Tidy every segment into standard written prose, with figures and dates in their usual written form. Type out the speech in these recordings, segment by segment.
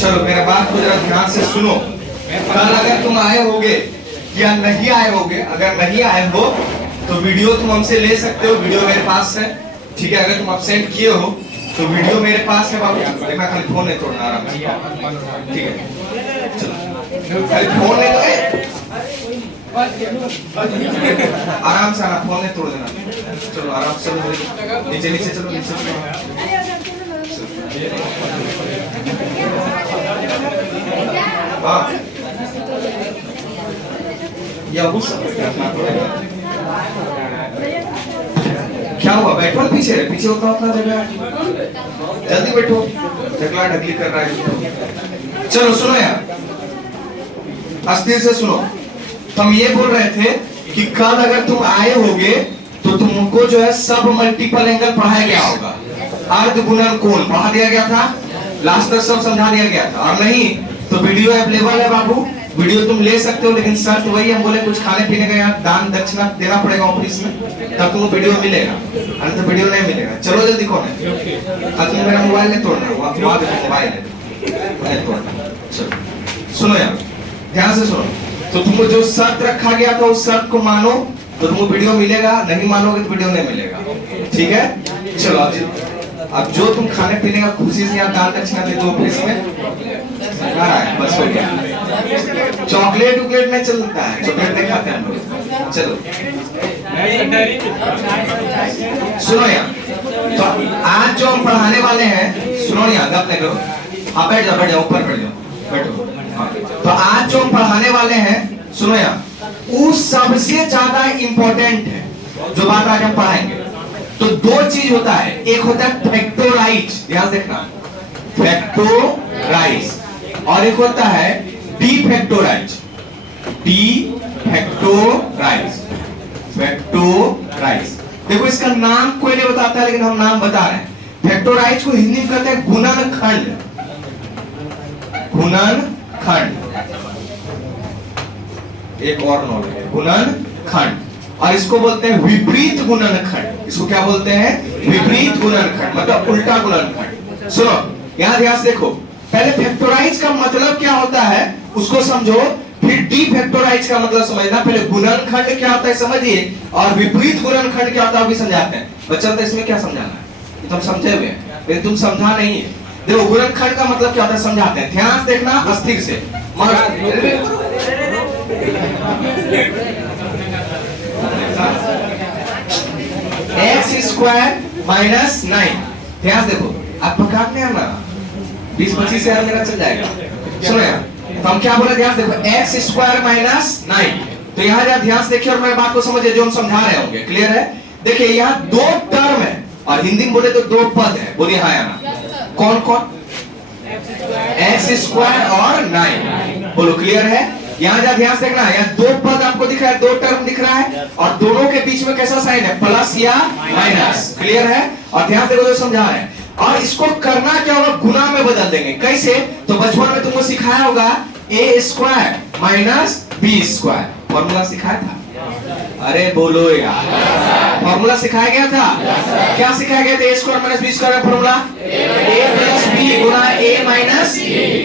चलो मेरा बात को जरा ध्यान से सुनो। कल अगर तुम आए होगे या नहीं आए होगे, अगर नहीं आए हो तो वीडियो तुम हमसे ले सकते हो, वीडियो मेरे पास है, ठीक है। अगर तुम अपसेंट किए हो तो वीडियो मेरे पास है बाबू। देखना खाली फोन नहीं तोड़ना, आराम से, ठीक है। चलो खाली फोन नहीं आराम से आना, फोन नहीं तोड़ देना। चलो आराम से चलो, नीचे नीचे चलो, नीचे हाँ या उस क्या हुआ? बैठो पीछे, पीछे उतना उतना जगह, जल्दी बैठो, ढकला ढकली कर रहा है। चलो सुनो यार, अस्थिर से सुनो। हम ये बोल रहे थे कि कल अगर तुम आए होगे तो तुमको जो है सब मल्टीपल एंगल पढ़ाया गया होगा। अर्ध गुणन कोण पढ़ा दिया गया था, लास्ट तक सब समझा दिया गया था। और नहीं तो वीडियो अवेलेबल है बाबू, वीडियो तुम ले सकते हो, लेकिन शर्त वही हम बोले कुछ खाने पीने का यहाँ दान दक्षिणा देना पड़ेगा ऑफिस में, तब तुमको वीडियो मिलेगा, अन्यथा तो वीडियो नहीं मिलेगा। चलो जल्दी कौन है? तुम मेरा मोबाइल नहीं तोड़ना, मोबाइल है तोड़ना। चलो सुनो यार, ध्यान से सुनो। तो तुमको जो शर्त रखा गया था उस शर्त को मानो तो तुमको वीडियो मिलेगा, नहीं मानोगे तो वीडियो नहीं मिलेगा, ठीक है। चलो अब जो तुम खाने पीने का खुशी से यहाँ दान दक्षिणा दे दो ऑफिस में, बस हो गया। चॉकलेट उकलेट नहीं चलता है, चॉकलेट नहीं खाते हम लोग। चलो सुनो यार, तो आज जो हम पढ़ाने वाले हैं, सुनो यार, गप नहीं करो। हाँ बैठ जाओ, ऊपर बैठ जाओ, बैठो। तो आज जो हम पढ़ाने वाले हैं, सुनो यार, वो सबसे ज्यादा इंपॉर्टेंट है जो बात आज हम पढ़ाएंगे। तो दो चीज होता है, एक होता है फैक्टोराइज, ध्यान देखना, फैक्टोराइज, और एक होता है डीफैक्टोराइज, डीफैक्टोराइज, फैक्टोराइज। देखो इसका नाम कोई नहीं बताता है, लेकिन हम नाम बता रहे हैं। फैक्टोराइज को हिंदी में कहते हैं गुणनखंड, गुणनखंड। एक और नॉलेज है, गुणनखंड। और इसको बोलते हैं विपरीत गुणनखंड। इसको क्या बोलते हैं? विपरीत गुणनखंड, मतलब उल्टा गुणनखंड। सुनो यहां ध्यान से देखो, पहले फैक्टोराइज का मतलब क्या होता है उसको समझो, फिर डीफैक्टोराइज का मतलब समझना। पहले गुणनखंड क्या होता है समझिए, और विपरीत गुणनखंड क्या होता है वो भी समझाते हैं। बच्चा तो इसमें क्या समझाना है, तुम समझे हुए हैं, लेकिन तुम समझा नहीं है। देखो गुणनखंड का मतलब क्या होता है समझाते हैं, ध्यान से देखना, अस्थिर से। x² माइनस 9, ध्यान देखो, आप पकाने हैं ना, 20-25 हजार मेरा चल जाएगा। सुनो यार, तो हम क्या बोले, ध्यान देखो, x² माइनस 9। तो यहाँ जरा ध्यान से देखिए और मेरी बात को समझिए, जो हम समझा रहे होंगे, क्लियर है? देखिए यहाँ दो टर्म है, और हिंदी में बोले तो दो पद है। बोलिए हाँ या ना, कौन कौन? x² और 9, बोलो क्लियर है? यहाँ जा ध्यान से देखना, यहाँ दो पद आपको दिख रहा है, दो टर्म दिख रहा है, और दोनों के बीच में कैसा साइन है, प्लस या माइनस, क्लियर है? और ध्यान देखो जो समझा रहे हैं। और इसको करना क्या होगा, गुना में बदल देंगे। कैसे? तो बचपन में तुमको सिखाया होगा a² माइनस b², फॉर्मूला सिखाया था। अरे बोलो यार, फॉर्मूला सिखाया गया था। क्या सिखाया गया था? a² माइनस b² का formula a plus b Guna a minus.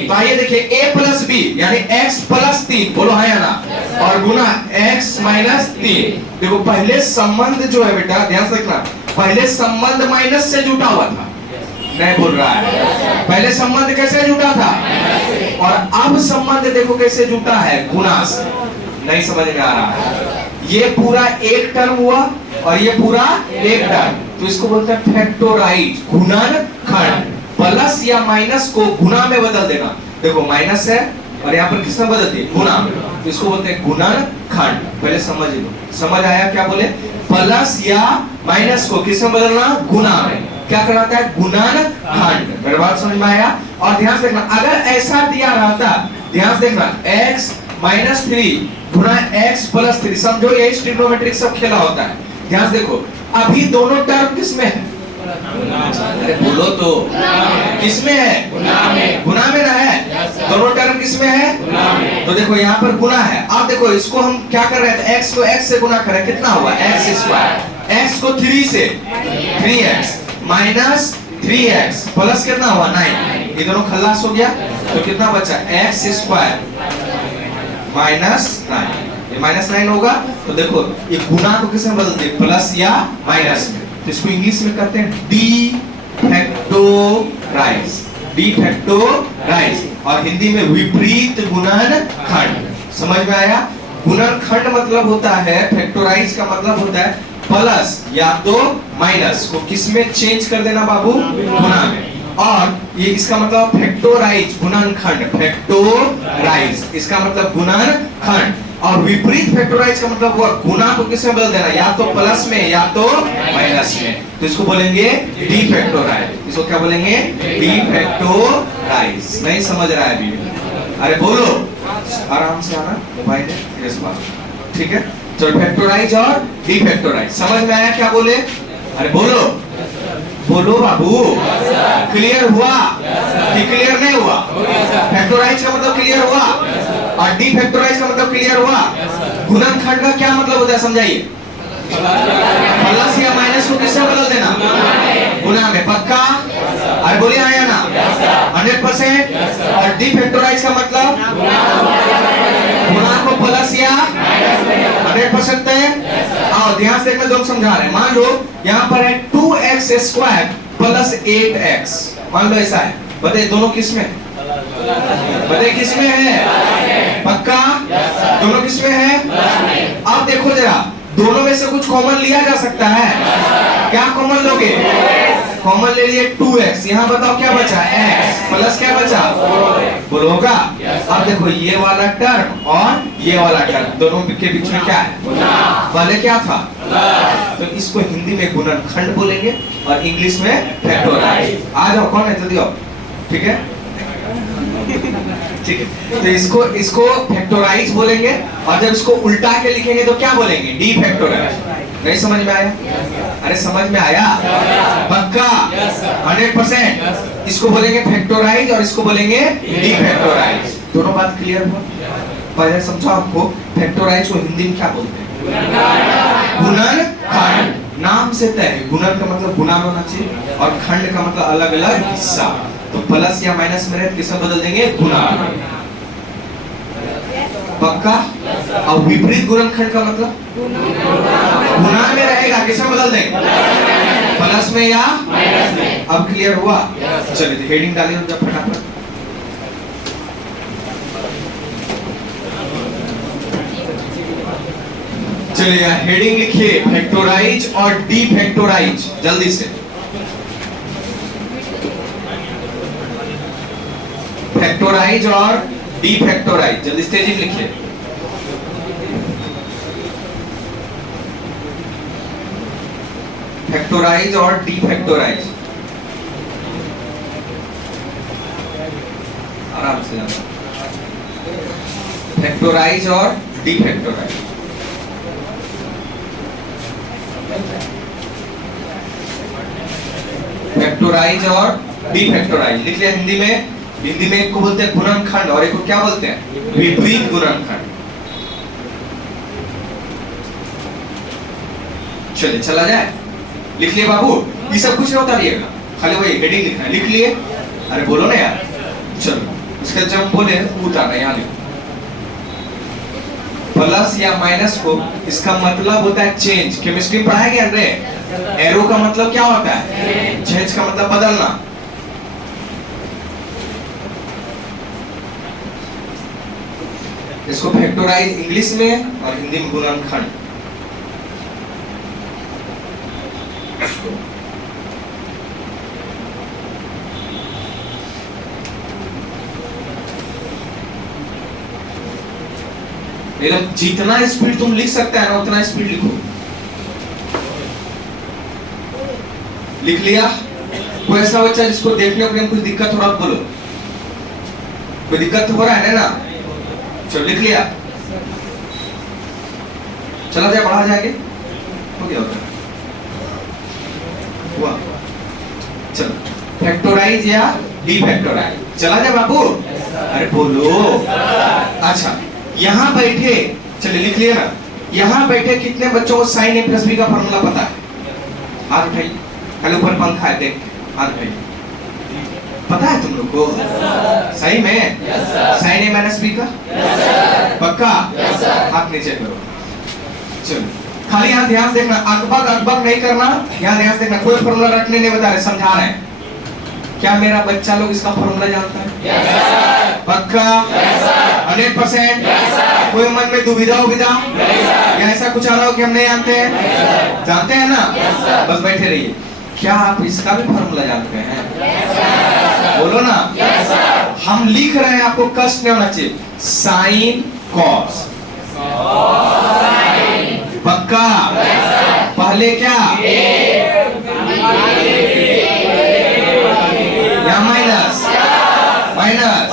तो आइए देखिए, a प्लस b यानी x प्लस 3, बोलो हाँ या ना, और गुना x माइनस 3। देखो पहले संबंध जो है बेटा, ध्यान से देखना, पहले संबंध माइनस से जुटा हुआ था, नहीं बोल रहा है। पहले संबंध कैसे जुटा था, और अब संबंध देखो कैसे जुटा है, गुना से। नहीं समझ में आ रहा है? ये पूरा एक टर्म हुआ और ये पूरा एक टर्म, तो इसको बोलते हैं फैक्टोराइज, गुणनखंड। प्लस या माइनस को गुना में बदल देना। देखो माइनस है और यहाँ पर किसमें बदल दिए, गुना में, तो इसको बोलते हैं गुणनखंड। पहले समझ लो, समझ आया क्या बोले? प्लस या माइनस को किसमें बदलना, गुना में। क्या कराता है, गुणनखंड। मेरी बात समझ में आया? और ध्यान से देखना, अगर ऐसा दिया रहता, ध्यान से देखना, x माइनस 3 गुना x प्लस 3, समझो ये ट्रिग्नोमेट्रिक सब खेला होता है। ध्यान से देखो, अभी दोनों टर्म किसमें है, अरे बोलो तो, किसमें है, गुना में ना है। दोनों टर्म किसमें है, तो देखो यहाँ पर गुना है। अब देखो इसको हम क्या कर रहे थे, x को x से गुना करें, कितना हुआ, x², x को 3 से 3x माइनस 3x प्लस कितना हुआ 9, ये दोनों खल्लास हो गया तो कितना बचा x स्क्वायर माइनस 9, ये माइनस 9 होगा तो देखो ये गुना को किस में बदलते हैं, प्लस या माइनस में, तो इसको इंग्लिश में कहते हैं डी फैक्टोराइज, डी फैक्टोराइज, और हिंदी में विपरीत गुणनखंड। समझ में आया? गुणनखंड मतलब होता है, फैक्टोराइज का मतलब होता है प्लस या तो माइनस को किस में चेंज कर देना बाबू, गुना में, और ये इसका मतलब फैक्टोराइज गुणनखंड, फैक्टोराइज इसका मतलब गुणनखंड, और विपरीत फैक्टोराइज का मतलब हुआ गुना को किस में बदल देना, या तो प्लस में या तो माइनस में, तो इसको बोलेंगे डी फैक्टोराइज। इसको क्या बोलेंगे, डी फैक्टोराइज। नहीं समझ रहा है अभी? अरे बोलो, आराम से आना मोबाइल है इस बार, ठीक है? चलो फैक्टोराइज और डी फैक्टोराइज समझ में आया? क्या बोले? अरे बोलो बोलो बाबू, क्लियर हुआ कि क्लियर नहीं हुआ? फैक्टोराइज का मतलब क्लियर हुआ और डी फैक्टोराइज का मतलब क्लियर हुआ। गुणनखंड का क्या मतलब होता है समझाइए? प्लस या माइनस को किससे बदल देना, गुना में, पक्का? अरे बोलिए आया ना, 100%। और डी फैक्टोराइज का मतलब गुना को प्लस या 100% है। आओ ध्यान से देखना जो हम समझा रहे हैं। मान लो यहाँ पर है 2x स्क्वायर प्लस 8x, मान लो ऐसा है, बताइए दोनों किस में, बताइए किस में है, पक्का? दोनों किस में है? अब देखो जरा, दोनों में से कुछ कॉमन लिया जा सकता है, क्या कॉमन लोगे? कॉमन ले लिए 2x, यहाँ बताओ क्या बचा, x प्लस क्या बचा, बोलो होगा? अब देखो ये वाला टर्म और ये वाला टर्म दोनों के बीच में क्या है, पहले क्या था, तो इसको हिंदी में गुणनखंड बोलेंगे और इंग्लिश में फैक्टोराइज। आ जाओ, कौन है जल्दी आओ, ठीक है? ठीक है, तो इसको फैक्टोराइज बोलेंगे, और जब इसको उल्टा के लिखेंगे तो क्या बोलेंगे, डी फैक्टोराइज। नहीं समझ में आया? अरे समझ में आया? पक्का? 100%। इसको बोलेंगे फैक्टोराइज और इसको बोलेंगे डी फैक्टोराइज। दोनों बात क्लियर हुआ? पहले समझो आपको फैक्टोराइज को हिंदी में क्या बोलते हैं, गुणनखंड। नाम से तय है, गुणन का मतलब गुना होना चाहिए और खंड का मतलब अलग अलग हिस्सा, तो प्लस या माइनस में रहे किसमें बदल देंगे, गुना। पक्का? और विपरीत गुणनखंड का मतलब गुना में रहेगा, किसमें बदल देंगे, प्लस में या माइनस में। अब क्लियर हुआ? चलिए हेडिंग डालिए जब फटाफट। चलिए हेडिंग लिखिए, फैक्टोराइज और डी फैक्टोराइज, जल्दी से। फैक्टोराइज और डी फैक्टोराइज, जल्दी से तेजी लिखिए। फैक्टोराइज और डी फैक्टोराइज, आराम से आना। फैक्टोराइज और डी फैक्टोराइज, फैक्टोराइज और डी फैक्टोराइज लिख लिया हिंदी में। हिंदी में एक को बोलते हैं गुणनखंड और एक को क्या बोलते हैं, विपरीत गुणनखंड। चलिए चला जाए, लिख लिए बाबू, ये सब कुछ नहीं उतारिएगा, खाली वही हेडिंग लिखना है, लिख लिए? अरे बोलो ना यार, चलो इसका जब बोले उतारना, यहाँ लिखो। प्लस या माइनस को इसका मतलब होता है चेंज, केमिस्ट्री में पढ़ाया गया रे, एरो का मतलब क्या होता है, चेंज का मतलब बदलना। इसको फैक्टोराइज इंग्लिश में और हिंदी में गुणनखंड। एकदम जितना स्पीड तुम लिख सकते हैं ना उतना स्पीड लिखो। लिख लिया? कोई ऐसा बच्चा जिसको देखने में कुछ दिक्कत हो रहा है बोलो, कोई दिक्कत हो रहा है ना? चलो लिख लिया, चला जाए, पढ़ा जाएंगे, हो गया होता हुआ। चलो फैक्टोराइज या डी फैक्टोराइज, चला जाए बाबू? अरे बोलो। अच्छा यहाँ बैठे, चलिए लिख लिया ना, यहाँ बैठे कितने बच्चों को साइन ए प्लस बी का फॉर्मूला पता है? हाथ उठाइए, खाली ऊपर पंखा है, देख हाथ पे पता है तुम लोग को? सही में? साइन ए माइनस बी का पक्का? हाथ नीचे करो। चलो खाली यहाँ ध्यान देखना, अकबक अकबक नहीं करना, यहाँ ध्यान देखना। कोई फॉर्मूला रखने नहीं बता रहे, समझा रहे हैं। क्या मेरा बच्चा लोग इसका फॉर्मूला जानता है? पक्का? 100%? कोई मन में दुविधा उविधा या ऐसा कुछ आ रहा हो कि हम नहीं जानते हैं? जानते हैं ना? बस बैठे रहिए। क्या आप इसका भी फॉर्मूला जानते हैं? बोलो ना। हम लिख रहे हैं, आपको कष्ट नहीं होना चाहिए। साइन कॉस, पक्का? पहले क्या या माइनस? माइनस,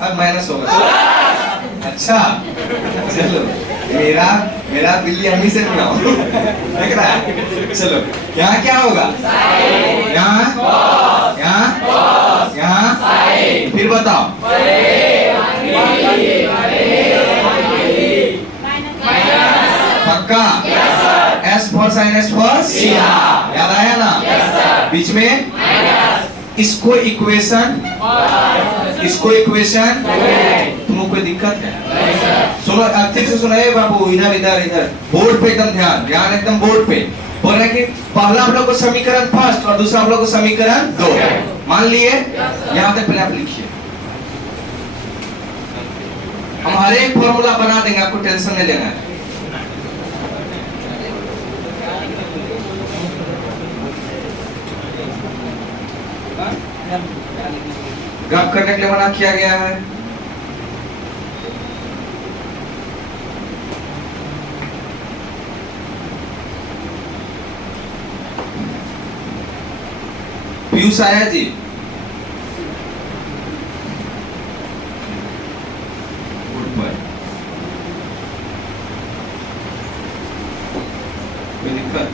अब माइनस होगा। अच्छा चलो, मेरा बिल्ली हमी से बनाओ, देख रहा है? चलो यहाँ क्या होगा? यहाँ फिर बताओ। पक्का? S for sine, S for याद आया ना? बीच में इसको इक्वेशन तुमको कोई दिक्कत है? सुनो अच्छे से सुनो बाबू, इधर इधर इधर बोर्ड पे एकदम ध्यान एकदम बोर्ड पे। बोल रहे कि पहला आप लोग को समीकरण फर्स्ट और दूसरा आप लोग को समीकरण 2 मान लिए। यहाँ तक पहले आप लिखिए, हम हर एक फॉर्मूला बना देंगे, आपको टेंशन नहीं लेना है। गप करने के लिए मना किया गया है। पीयूष आया जी? कोई दिक्कत?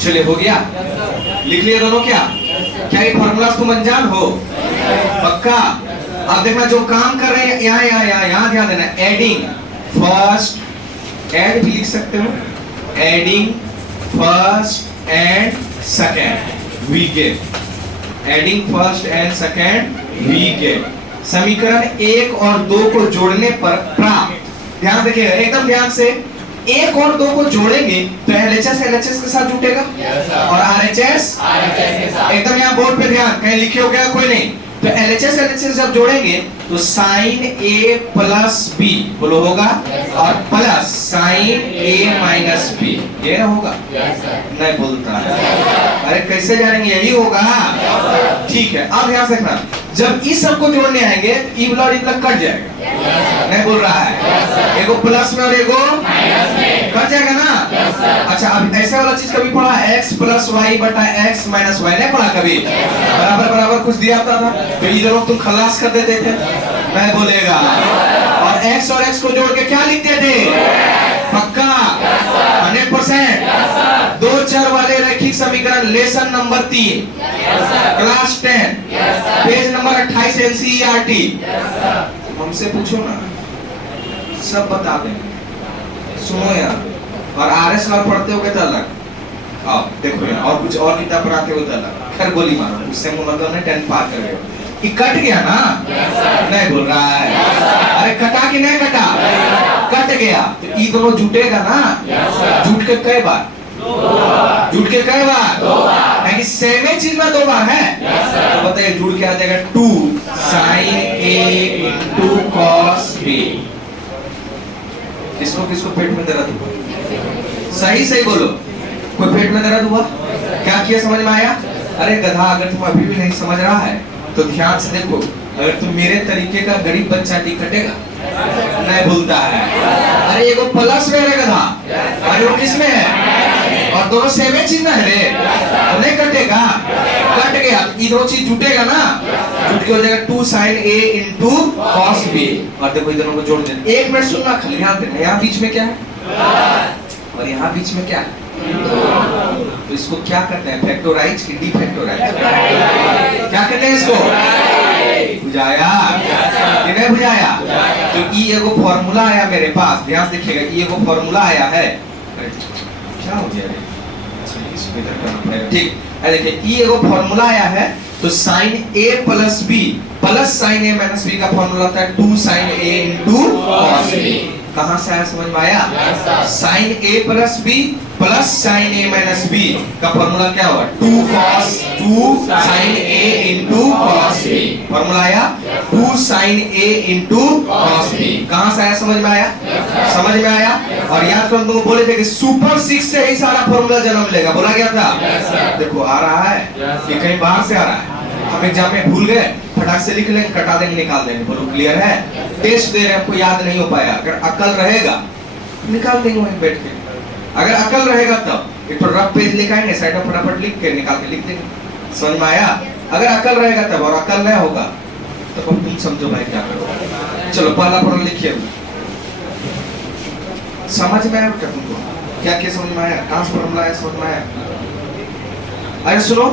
चलिए हो गया, लिख लिए दोनों? क्या ये फॉर्मूला तुम अनजान हो? पक्का? अब देखना जो काम कर रहे हैं यहाँ ध्यान देना। एडिंग फर्स्ट, एड भी लिख सकते हो, adding first and second we get, adding first and second we get. समीकरण 1 और 2 को जोड़ने पर प्राप्त, ध्यान देखिएगा एकदम ध्यान से, 1 और 2 को जोड़ेंगे तो LHS LHS के साथ जुटेगा और RHS के साथ। एकदम यहाँ बोर्ड पे ध्यान, कहीं लिखे हो गया कोई नहीं? तो LHS LHS जब जोड़ेंगे तो साइन A प्लस B बोलो होगा, और plus sine A minus B, ये ना होगा? नहीं बोलता है। अरे कैसे जानेंगे? यही होगा। ठीक है, अब ध्यान रखना, जब इस सबको जोड़ने आएंगे तो ई ब्लॉक कट जाएगा। नहीं बोल रहा है? एगो प्लस में और एगो माइनस में कट जाएगा ना? अच्छा अब ऐसे वाला चीज कभी पढ़ा? x प्लस वाई बटा x माइनस वाई नहीं पढ़ा कभी? बराबर बराबर कुछ दिया होता था तो इधर तुम खलास कर देते थे, नहीं बोलेगा। और x और x को जोड़ के क्या लिखते थे? पक्का? 100%? 2 चर वाले रैखिक समीकरण lesson number 3 class 10 page number 28 NCERT। हमसे पूछो ना, सब बता देंगे। सुनो यार, और RS और पढ़ते हो तो अलग। आओ देखो यार, और कुछ और किताब पढ़ाते हो तो अलग। खैर गोली मारो, उससे मतलब ने 10 पार कर गए। ये कट गया ना? नहीं बोल रहा है? अरे कटा कि नहीं कटा? कट गया तो ये दोनों जुटेगा ना? जुट के कई बार? जुट के कई बार? कि सेम ही चीज में 2 बार है। तो बताइए जुड़ के आ जाएगा 2 sine A into cos B। किसको किसको पेट में दर्द हुआ? सही बोलो, कोई पेट में दर्द हुआ? क्या किया समझ में आया? अरे गधा, अगर तुम अभी भी नहीं समझ रहा है तो ध्यान से देखो, अगर तुम मेरे तरीके का गरीब बच्चा टी कटेगा? नहीं भूलता है। अरे एगो प्लस में है गधा, अरे वो किसमें है? और दोनों सेम ही चीज ना है रे, तो नहीं कटेगा। कट गया ये दोनों चीज जुटेगा ना? जुट के हो जाएगा 2 sine A into cos B। और देखो इधर को जोड़ देना। 1 मिनट सुनना, खाली ध्यान देना। यहाँ बीच में क्या है और यहाँ बीच में क्या है? तो इसको क्या करते हैं? फैक्टोराइज की डीफैक्टोराइज? क्या करते हैं इसको? बुझाया कि नहीं बुझाया? तो ये एगो फॉर्मूला आया मेरे पास, ध्यान से देखिएगा, ये एगो फॉर्मूला आया है अरे क्या हो गया रे? अच्छा इसको इधर करना पड़ेगा। ठीक है, देखिए ये एगो फॉर्मूला आया है, तो sine a plus b plus sine a minus b का फॉर्मूला होता है 2 sine a into cos b। कहां से आया, समझ में आया? Sine a plus b plus sine a minus b का फॉर्मूला क्या हुआ? 2 sine a into cos b। Formula आया 2 sine a into cos b। कहां से आया, समझ में आया? समझ में आया। और याद करो, तुमको बोले थे कि सुपर 6 से ही सारा फॉर्मूला जन्म लेगा, बोला गया था। देखो आ रहा है कि कहीं बाहर से आ रहा है, हम एग्जाम में भूल गए, फटाक से लिख लेंगे, कटा देंगे, निकाल देंगे। बोलो क्लियर है? टेस्ट दे रहे हैं, आपको याद नहीं हो पाया, अगर अकल रहेगा निकाल देंगे वहीं बैठ के। अगर अकल रहेगा तब एक तो रफ पेज लिखाएंगे, साइड में फटाफट लिख के निकाल के लिख देंगे। समझ में आया? अगर अकल रहेगा तब, और अकल नहीं होगा तो तुम समझो भाई क्या करो। चलो पहला पढ़ो, लिखिए। समझ में आया क्या तुमको? क्या क्या समझ में आया? कहां से फॉर्मूला आया, समझ में आया? अरे सुनो,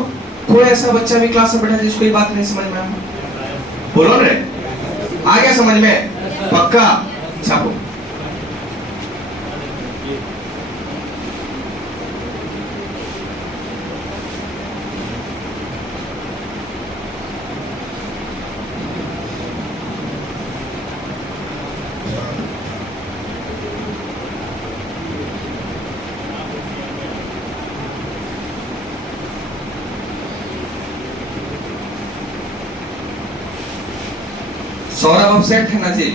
कोई ऐसा बच्चा भी क्लास में बैठा जिसको ये बात नहीं समझ में आया? बोलो रे, आ गया समझ में? पक्का? छापो। सौरभ अपसेट है ना जी?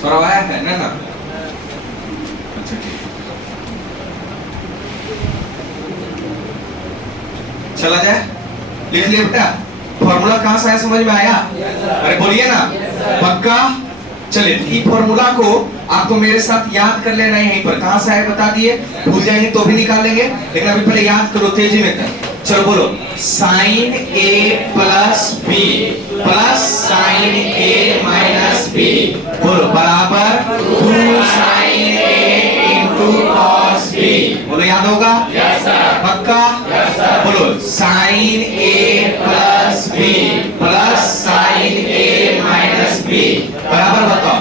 सौरभ आया है ना? अच्छा ठीक, चला जाए। लिख लिया बेटा? फॉर्मूला कहां से आया, समझ में आया? अरे बोलिए ना, पक्का? चलिए, ये फॉर्मूला को आपको मेरे साथ याद कर लेना है। यहीं पर कहां से आया बता दिए, भूल जाएंगे तो भी निकाल लेंगे, लेकिन अभी पहले याद करो तेजी में कर। चलो बोलो, sine a plus b plus sine a minus b बोलो बराबर 2 sine a into cos b। बोलो याद होगा? Yes sir. पक्का? Yes sir. बोलो sine a plus b plus sine a minus b बराबर बताओ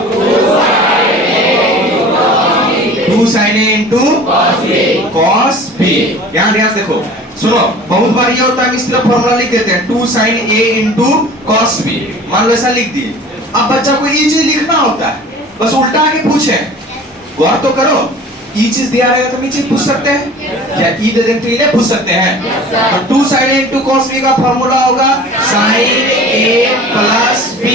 2 sine a into cos b। यहाँ ध्यान से देखो, सुनो, बहुत बार ये होता है हम इस तरह फॉर्मूला लिख देते हैं 2 sine a into cos b, मान लो ऐसा लिख दिए। अब बच्चा को ये चीज लिखना होता है, बस उल्टा आके पूछे, गौर तो करो, ये चीज दिया रहेगा तो ये चीज पूछ सकते हैं क्या? ई दे दें तो ये पूछ सकते हैं। तो 2 sine a into cos b का फॉर्मूला होगा साइन a प्लस b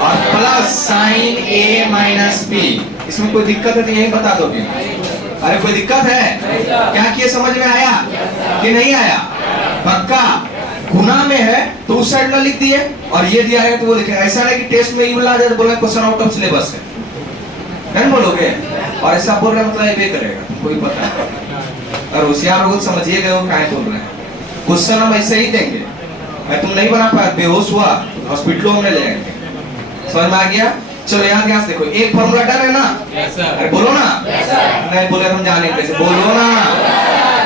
और plus sine a minus b। इसमें कोई दिक्कत है तो यही बता दोगे? अरे कोई दिक्कत है क्या? किए समझ में आया कि नहीं आया? पक्का? गुना में है तो उस साइड में लिख दिए, और ये दिया है तो वो लिखे। ऐसा नहीं कि टेस्ट में बोला जाए तो बोला क्वेश्चन आउट ऑफ सिलेबस है, नहीं बोलोगे? और ऐसा बोल रहे मतलब ये करेगा, कोई पता है? और होशियार लोग समझिएगा वो क्या बोल रहे हैं। क्वेश्चन हम ऐसे ही देंगे, मैं तुम नहीं बना पाया, बेहोश हुआ, हॉस्पिटलों में ले जाएंगे। समझ में आ गया? चलो यहाँ ध्यान से देखो, एक फॉर्मूला डन है ना? yes, अरे बोलो ना। yes, नहीं बोले हम जाने कैसे, बोलो ना।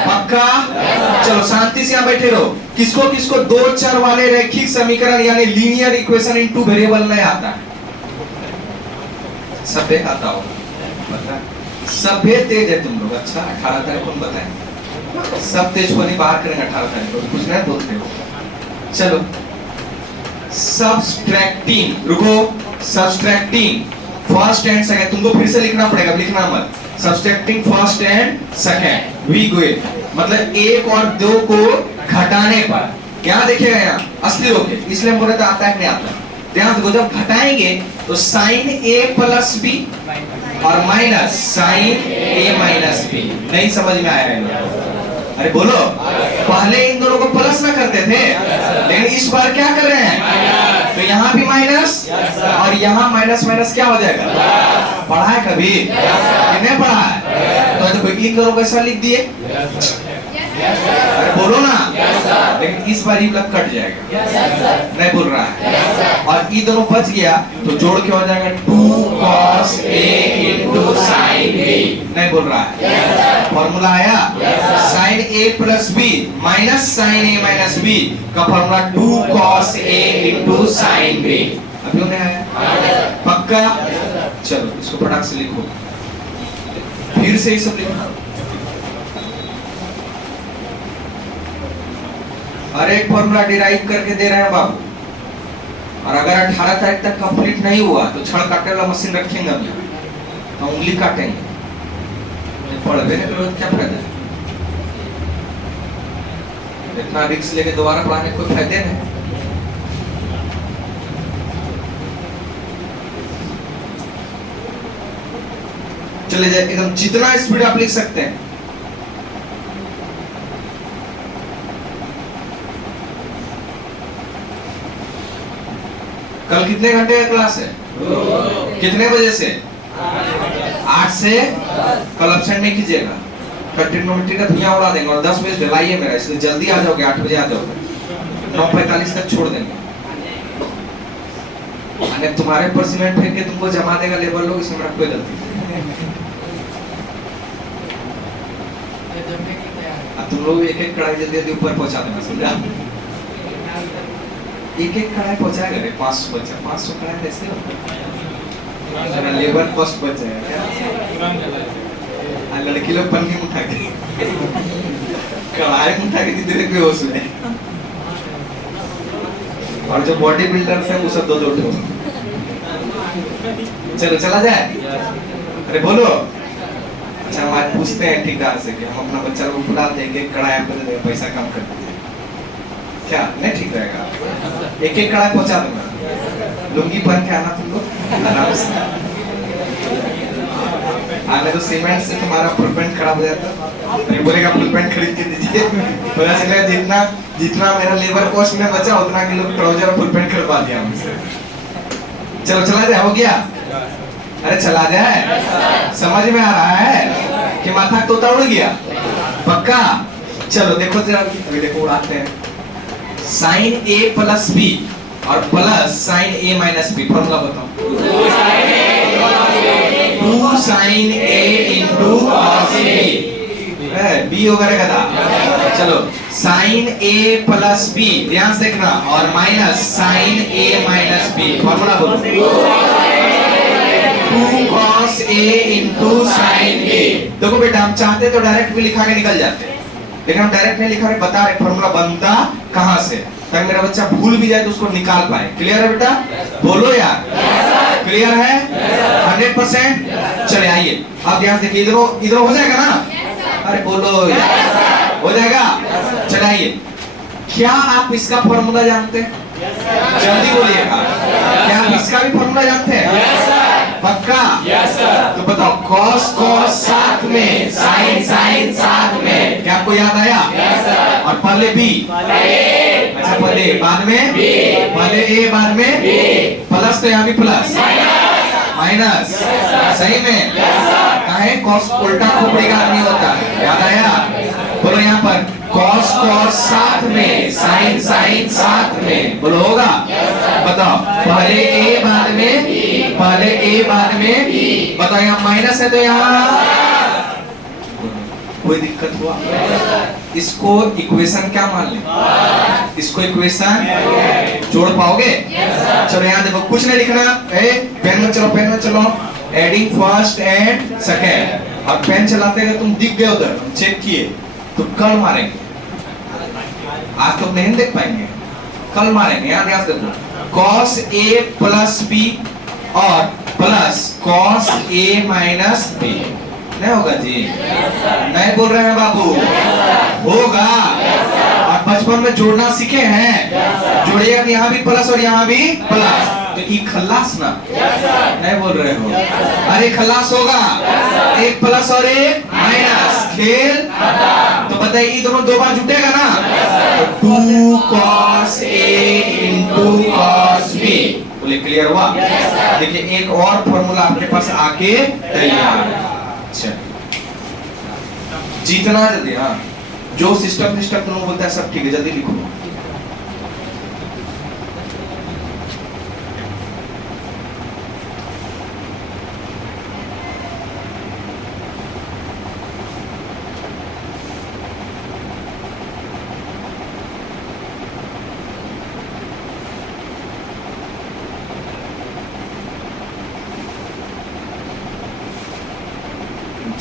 पक्का? yes, चलो शांति से यहाँ बैठे रहो। किसको किसको दो चर वाले रैखिक समीकरण यानी लीनियर इक्वेशन इन 2 वेरिएबल नहीं आता है? सभ्य आता हो, पता? सभ्य तेज है तुम लोग। अच्छा 18 तारीख को बताएं, सब तेज को नहीं बाहर करेंगे 18 तारीख को, कुछ नहीं बोलते हो। चलो सबट्रैक्टिंग, रुको, सबट्रैक्टिंग फर्स्ट एंड सेकंड, तुमको फिर से लिखना पड़ेगा, लिखना मत। Subtracting first and second we go, मतलब 1 और 2 को घटाने पर। यहाँ देखिएगा, यहाँ असली रोके, इसलिए हम बोले तो आता है नहीं आता। ध्यान देखो, जब घटाएंगे तो साइन a प्लस b और minus sine a minus b। नहीं समझ में आया है? अरे बोलो, पहले इन दोनों को प्लस ना करते थे, लेकिन इस बार क्या कर रहे हैं? तो यहाँ भी माइनस और यहाँ माइनस माइनस क्या हो जाएगा? पढ़ा है कभी? कितने पढ़ा है? तो देखो इन दोनों को ऐसा लिख दिए, अरे बोलो ना। लेकिन इस बार ये कट जाएगा, नहीं बोल रहा है। और ये दोनों बच गया तो जोड़ के हो जाएगा 2 cos a into sine b, नहीं बोल रहा है। फॉर्मूला आया sine a plus b minus sine a minus b का formula 2 cos a into sine b। अभी उन्हें आया? पक्का? चलो इसको फटाक से लिखो। फिर से ये सब लिखना। हर एक फॉर्मूला डिराइव करके दे रहे हैं बाबू। और अगर 18 तारीख तक कंप्लीट नहीं हुआ तो छड़ काटने वाला मशीन रखेंगे अभी, तो उंगली काटेंगे। पढ़ने के बाद क्या फायदा है? इतना रिस्क लेके दोबारा पढ़ाने कोई फायदे नहीं। चले जाए एकदम, जितना स्पीड आप लिख सकते हैं। कल कितने घंटे का क्लास है? कितने बजे से? 8 से। कल एब्सेंट नहीं कीजिएगा, ट्रिग्नोमेट्री का धुआं उड़ा देंगे। और 10 बजे दिलाइए मेरा, इसलिए जल्दी आ जाओगे, 8 बजे आ जाओगे, 9:45 तक छोड़ देंगे। तुम्हारे परसेंट फेंक के तुमको जमा देगा लेबर लोग, इसमें मेरा कोई गलती नहीं। तुम लोग एक एक कढ़ाई जल्दी जल्दी ऊपर पहुंचा देना, समझा? एक एक कढ़ाई पहुंचा करे 500 बचा, 500 कढ़ाई कैसे होगा? लेबर कॉस्ट बच जाएगा। लड़की लोग पन्नी उठा के कढ़ाई उठा के धीरे धीरे बेहोश हुए, और जो बॉडी बिल्डर्स है वो सब दो दो। चलो चला जाए। अरे बोलो। अच्छा, हम आज पूछते हैं ठेकेदार से कि हम अपना बच्चा को बुलाते हैं, एक कढ़ाई आपको दे देंगे, पैसा कम कर दीजिए, क्या नहीं ठीक रहेगा? एक एक कढ़ाई पहुंचा दूंगा, लुंगी पहन के आना तुम लोग आराम से। आने तो सीमेंट से तुम्हारा फुल पैंट खराब हो जाता, नहीं बोलेगा फुल पैंट खरीद के दीजिए। पता चलेगा जितना जितना मेरा लेबर कॉस्ट में बचा उतना किलो ट्राउजर और फुल पैंट खरीदवा दिया हमसे। चलो चला जाए, हो गया? अरे चला जाए, समझ में आ रहा है कि माथा तोता उड़ गया? पक्का? चलो देखो जरा, अभी देखो उड़ाते हैं। साइन ए प्लस बी और प्लस साइन ए माइनस बी, फॉर्मूला बताओ। 2 sign A into cos A, B वगैरह का था। चलो साइन ए प्लस बी, ध्यान से देखना, और माइनस साइन ए माइनस बी, फॉर्मूला बोलो। 2 cos a इंटू साइन ए। देखो बेटा, हम चाहते तो डायरेक्ट भी लिखा के निकल जाते, लेकिन हम डायरेक्ट नहीं लिखा रहे, बता रहे फॉर्मूला बनता कहां से, ताकि मेरा बच्चा भूल भी जाए तो उसको निकाल पाए। क्लियर है बेटा? बोलो यार, क्लियर है? 100%। चले आइए, आप ध्यान से देखिए, इधर हो जाएगा ना? अरे बोलो यार, हो जाएगा? चले आइए। क्या आप इसका फॉर्मूला जानते हैं? जल्दी बोलिएगा। क्या आप इसका भी फॉर्मूला जानते हैं? पक्का? तो बताओ, cos cos साथ में, sin sin साथ में, क्या आपको याद आया? और पहले b, अच्छा पहले बाद में पहले a बाद में प्लस, तो यहाँ भी प्लस, माइनस, सही में? काहे? cos उल्टा खोपड़ी का आदमी होता है, याद आया? बोलो यहाँ पर cos cos साथ में, sin sin साथ में, बोलो होगा? बताओ, पहले a बाद में, पहले a बाद में, बताओ यहाँ माइनस है तो यहाँ कोई दिक्कत हुआ? इसको इक्वेशन क्या मान लें? इसको इक्वेशन जोड़ पाओगे? चलो यहाँ देखो, कुछ नहीं लिखना, पेन में चलो, पेन में चलो, एडिंग फर्स्ट एंड सेकेंड। अब पेन चलाते हैं, तुम दिख गए उधर, चेक किए, तो कल मारेंगे, आज तो नहीं देख पाएंगे, कल मारेंगे। यहाँ ध्यान देखो, cos a प्लस b और plus cos a minus b, नहीं होगा जी? नहीं बोल रहे हैं बाबू? होगा। और बचपन में जोड़ना सीखे हैं, जोड़िएगा कि यहाँ भी प्लस और यहाँ भी प्लस, तो ये खल्लास ना? नहीं बोल रहे हो? अरे खल्लास होगा, एक प्लस और एक माइनस, खेल। तो बताइए, ये दोनों दो बार जुटेगा ना? तो 2 cos a into cos b, बोले क्लियर हुआ? देखिए एक और फॉर्मूला आपके पास आके तैयार है। अच्छा, जीतना जल्दी, हाँ, जो सिस्टम तुम बोलता है सब ठीक है, जल्दी लिखो।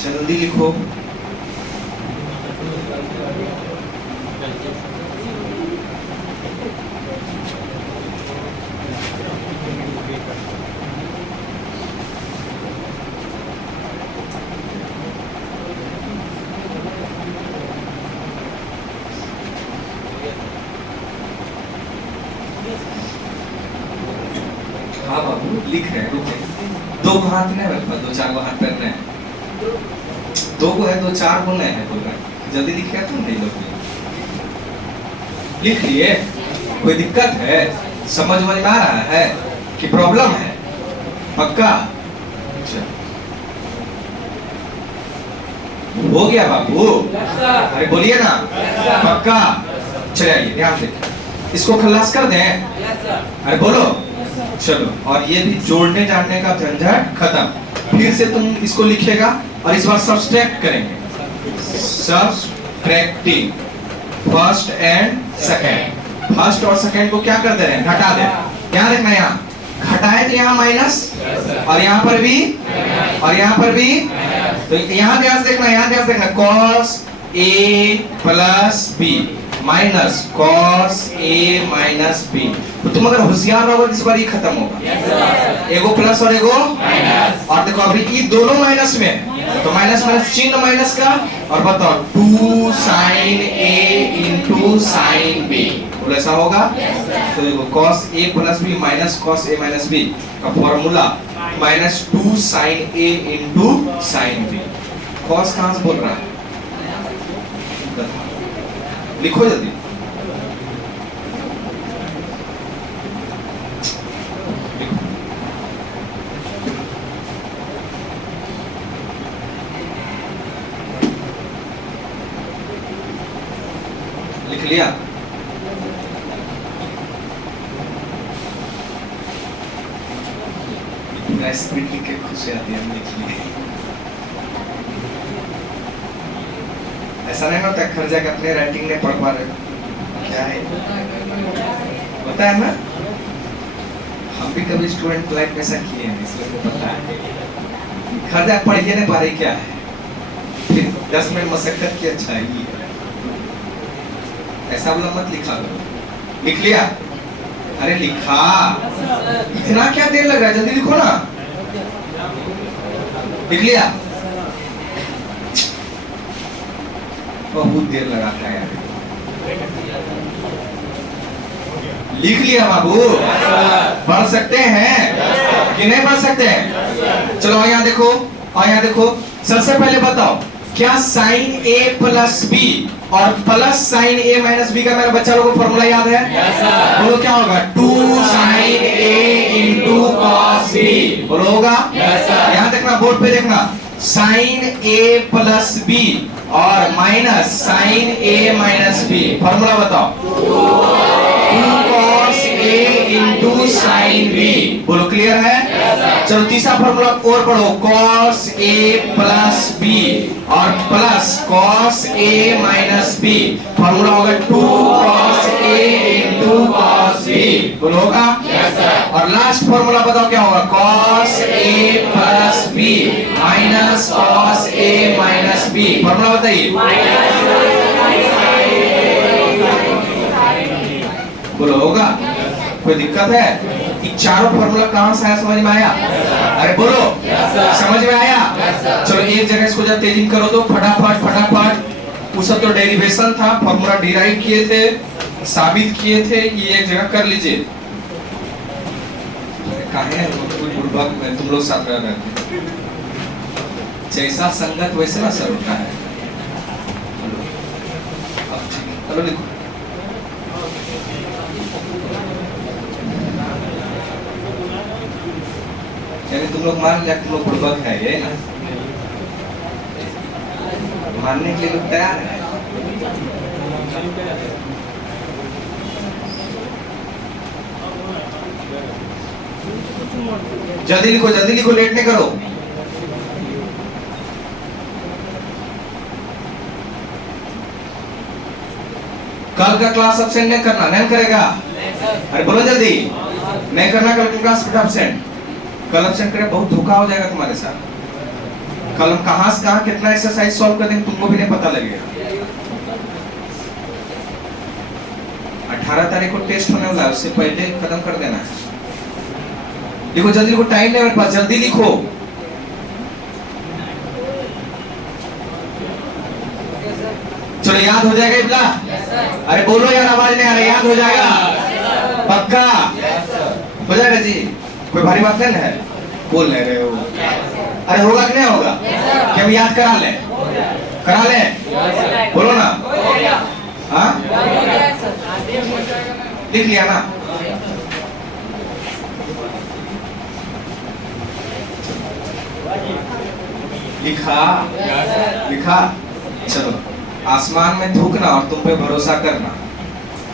जल्दी लिखो। हाँ बाबू लिख रहे हैं, रुके। दो हाथ नहीं मेरे पास, दो चार को हाथ करने हैं, दो को है, दो चार को नहीं है, बोल रहे हैं जल्दी लिख रहे तुम नहीं लोग लिख लिए। कोई दिक्कत है? समझ में आ रहा है कि प्रॉब्लम है? पक्का? हो गया बाबू? अरे बोलिए ना। पक्का? चले आइए, ध्यान से इसको खल्लास कर दें। अरे बोलो। चलो, और ये भी जोड़ने जाने का झंझट खत्म। फिर से तुम इसको लिखेगा और इस बार सब्सट्रैक्ट करेंगे। Subtracting first and second. First और सेकंड को क्या कर दे रहे हैं? घटा दे। क्या देखना है यहाँ? घटाए तो यहाँ माइनस, और यहाँ पर भी, और यहाँ पर भी। तो यहाँ ध्यान देखना, यहाँ ध्यान देखना। cos a plus b minus cos a minus b। तो तुम अगर होशियार रहोगे इस बार ये खत्म होगा। एगो प्लस और एगो माइनस। और देखो अभी ये दोनों माइनस में, तो माइनस माइनस चिन्ह माइनस का। और बताओ 2 sin a into sin b, बोले ऐसा होगा। तो देखो cos a plus b minus cos a minus b का formula minus 2 sin a into sin b। cos कहाँ से बोल रहा है? लिखो जल्दी। लिख लिया? स्पीड लिख के खुशी आती है, लिख लिए। ऐसा नहीं होता घर जाकर अपने राइटिंग नहीं पढ़ पा रहे, क्या है होता है ना। हम भी कभी स्टूडेंट लाइफ में ऐसा किए हैं, इसलिए मुझे पता है। घर जाकर पढ़िए नहीं पा रही क्या है, फिर 10 मिनट मशक्कत की अच्छा ही है। ऐसा बोला मत, लिखा करो। लिख लिया? अरे लिखा, इतना क्या देर लग रहा है? जल्दी लिखो ना। लिख लिया? बहुत देर लगाता है यार। लिख लिया बाबू? पढ़ सकते हैं कि नहीं पढ़ सकते हैं? चलो यहाँ देखो, और यहाँ देखो। सबसे पहले बताओ, क्या sin a प्लस b और plus sin a minus b का मेरा बच्चा लोगों को फॉर्मूला याद है? बोलो क्या होगा? 2 sin a into cos b। बोलो होगा? यहाँ देखना, बोर्ड पे देखना। sin a प्लस b और minus sin a minus b। Formula बताओ। 2 cos a into sin b। बोलो क्लियर है? चलो तीसरा फॉर्मूला और पढ़ो। cos a प्लस b और plus cos a minus b। Formula होगा 2 cos a into cos b। बोलो होगा? और लास्ट फॉर्मूला बताओ क्या होगा? cos a plus b minus cos a minus b। Formula बताइए। बोलो होगा? कोई दिक्कत है? ये चारों फॉर्मूला कहां से आया, समझ में आया? अरे बोलो, समझ में आया? चलो एक जगह इसको जब तेजी करो तो फटाफट फटाफट। वो सब तो डेरिवेशन था, फॉर्मूला डिराइव किए थे, साबित किए थे, ये एक जगह कर लीजिए। काहे तुम लोग साथ रह रहे थे, जैसा संगत वैसे ना सर होता है। चलो लिखो। यानी तुम लोग मान लिया, तुम लोग बुड़बक है, ये ना मानने के लिए लोग तैयार है। जल्दी लिखो, जल्दी लिखो, लेट नहीं करो। कल का क्लास अब्सेंट नहीं करना, नहीं करेगा? अरे बोलो जल्दी, नहीं करना कल की क्लास अब्सेंट। कल अब्सेंट करे बहुत धोखा हो जाएगा तुम्हारे साथ। कल हम कहां से कहां कितना एक्सरसाइज सॉल्व कर देंगे तुमको भी नहीं पता लगेगा। 18 तारीख को टेस्ट होने वाला है, उससे पहले खत्म कर देना है। देखो जल्दी लिखो, टाइम नहीं मेरे पास, जल्दी लिखो। चलो याद हो जाएगा इब्ला? अरे बोलो यार, आवाज नहीं आ रही। याद हो जाएगा पक्का? हो जाएगा जी, कोई भारी बात नहीं है। बोल नहीं रहे हो? अरे होगा कि नहीं होगा? क्या हम याद करा ले? करा ले? बोलो ना। हाँ लिख लिया ना? लिखा लिखा। चलो, आसमान में थूकना और तुम पे भरोसा करना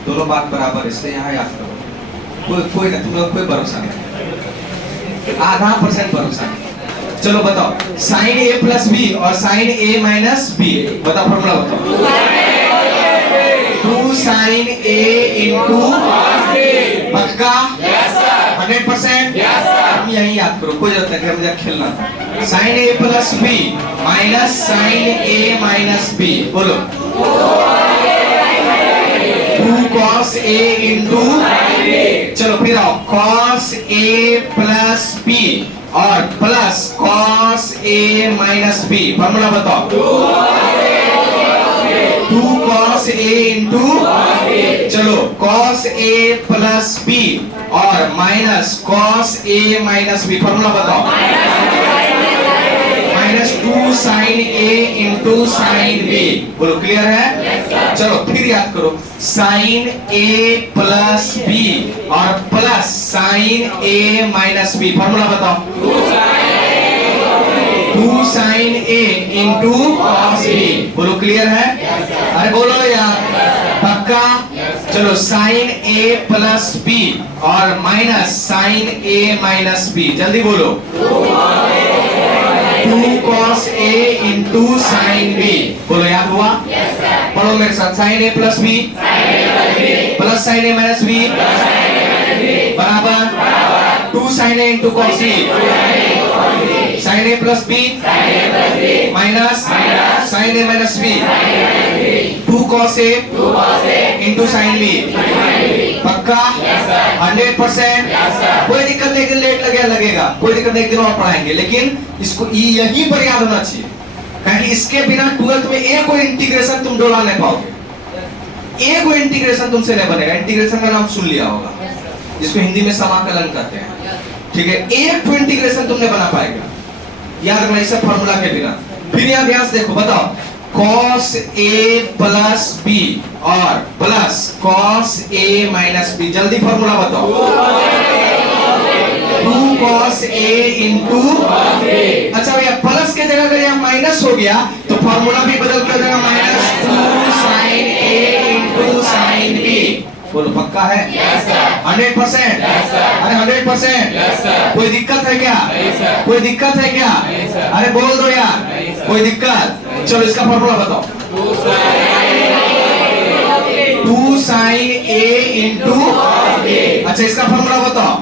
दोनों बात बराबर, इसलिए यहाँ याद करो। कोई ना, तुम लोग कोई भरोसा नहीं, आधा % भरोसा नहीं। चलो बताओ, साइन ए प्लस बी और साइन ए माइनस बी, बताओ फॉर्मूला बताओ। 2 साइन ए इंटू पक्का 100%। हम यही याद करो, कोई जरूरत नहीं मुझे खेलना। साइन ए प्लस बी माइनस साइन ए माइनस बी, बोलो 2 cos a इंटू, चलो फिर आओ, cos a प्लस बी और plus cos a minus B, formula बताओ। 2 cos a इंटू, चलो cos a प्लस बी और minus cos a minus B, formula बताओ। -2 sin a into sine B, बोलो clear है? चलो फिर याद करो, साइन a प्लस बी और plus sine a minus B, formula बताओ। 2 sine a into cos b, बोलो क्लियर है? अरे बोलो यार पक्का? चलो साइन a प्लस बी और minus sine a minus B, जल्दी बोलो। 2 cos a into sine b, बोलो याद हुआ? पढ़ो मेरे साथ, sine a plus B plus sine a minus B बराबर 2 sine a into cos b, sine a plus B minus sine a minus B, 2 cos a into sine B, पक्का 100%। कोई दिक्कत नहीं, लेट लगेगा, कोई दिक्कत नहीं, एक दिन और पढ़ाएंगे, लेकिन इसको यहीं पर याद होना चाहिए, क्योंकि इसके बिना 12th में एक कोई इंटीग्रेशन तुम डोला नहीं पाओगे, एक कोई इंटीग्रेशन तुमसे नहीं बनेगा। इंटीग्रेशन का नाम सुन लिया होगा, जिसको हिंदी में समाकलन कहते हैं, ठीक है? एक तो इंटीग्रेशन तुम नहीं बना पाएगा, याद रखना इस फॉर्मूला के बिना। फिर यहाँ ध्यान से देखो, बताओ cos a प्लस b और plus cos a minus b, जल्दी फॉर्मूला बताओ। 2 cos a इंटू, अच्छा भैया प्लस के जगह अगर यहाँ माइनस हो गया तो फॉर्मूला भी बदल के हो जाएगा, -2 sin a into sine b, बोलो पक्का है? 100%? अरे 100%? कोई दिक्कत है क्या? कोई दिक्कत है क्या? अरे बोल दो यार, कोई दिक्कत? चलो इसका फॉर्मूला बताओ। 2 साइन a इंटू, अच्छा इसका फॉर्मूला बताओ।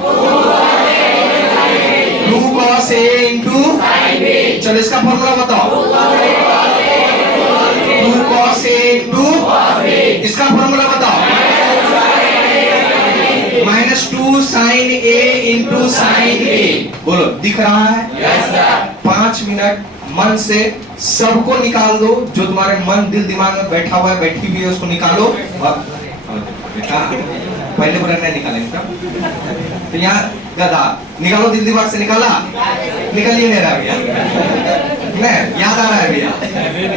2 cos a इंटू, चलो इसका फॉर्मूला बताओ। 2 cos a इंटू, इसका फॉर्मूला बताओ। -2 sine a into sine b, बोलो दिख रहा है? 5 मिनट मन से सबको निकाल दो, जो तुम्हारे मन दिल दिमाग में बैठा हुआ है, बैठी हुई है, उसको निकालो। और बेटा पहले बुरा नहीं निकालेंगे, तो यहाँ गधा निकालो, दिल दिमाग से निकाला, निकलिए नहीं रहा भैया, नहीं याद आ रहा है भैया,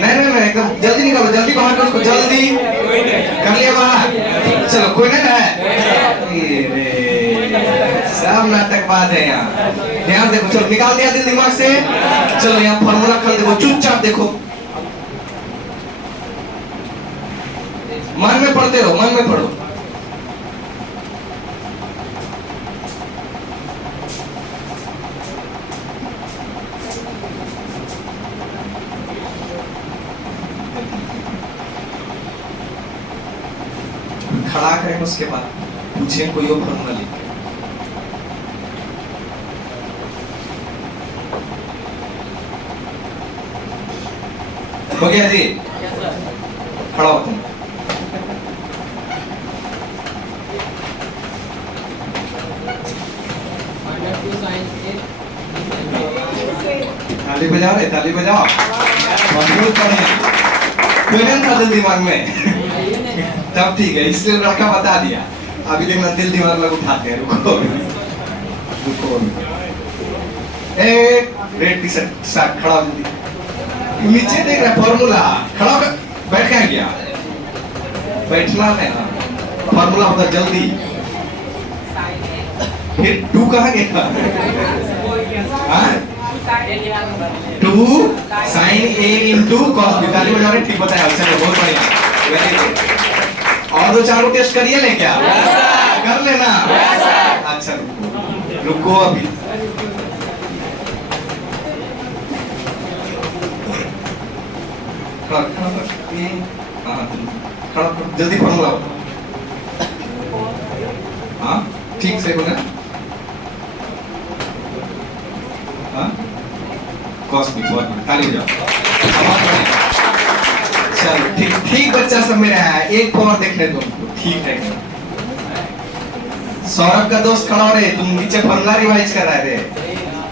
नहीं एकदम जल्दी निकालो, जल्दी बाहर करो उसको, जल्दी कर लिया बाहर। चलो कोई नहीं है, सब नाटकबाज है यहाँ, ध्यान देखो। चलो निकाल दिया दिल दिमाग से, चलो यहाँ फॉर्मूला खोल देखो, चुपचाप देखो, मन में पढ़ते रहो, मन में पढ़ो। खड़ा करें, उसके बाद पूछे कोई और फॉर्मूला लिख के। गया जी? खड़ा हो तुम। ताली बजाओ रे, ताली बजाओ। बहुत बढ़िया। कोई नहीं था दिल दिमाग में तब ठीक है, इसलिए लड़का बता दिया। अभी देखना दिल दिमाग लोग उठाते हैं। रुको रुको, एक रेड टी शर्ट साथ खड़ा हो जल्दी। नीचे देख रहा फॉर्मूला, खड़ा होकर बैठ गया क्या? बैठना है ना, फॉर्मूला होता जल्दी। फिर टू कहाँ गया? Two sine A into cos B. ताली बजा रहे, ठीक बताया। चलो बहुत बढ़िया, वेरी गुड। और दो चार टेस्ट करिए ले क्या? कर लेना। अच्छा रुको रुको, अभी खड़ा जल्दी फॉर्मूला बताओ। हाँ ठीक से बोला। हाँ कॉस बी, बहुत ताली बजाओ। चलो ठीक ठीक, बच्चा सब मेरा है। एक और देखने दो ठीक है। सौरभ का दोस्त खड़ा हो रहे, तुम नीचे फॉर्मूला रिवाइज कर रहे थे।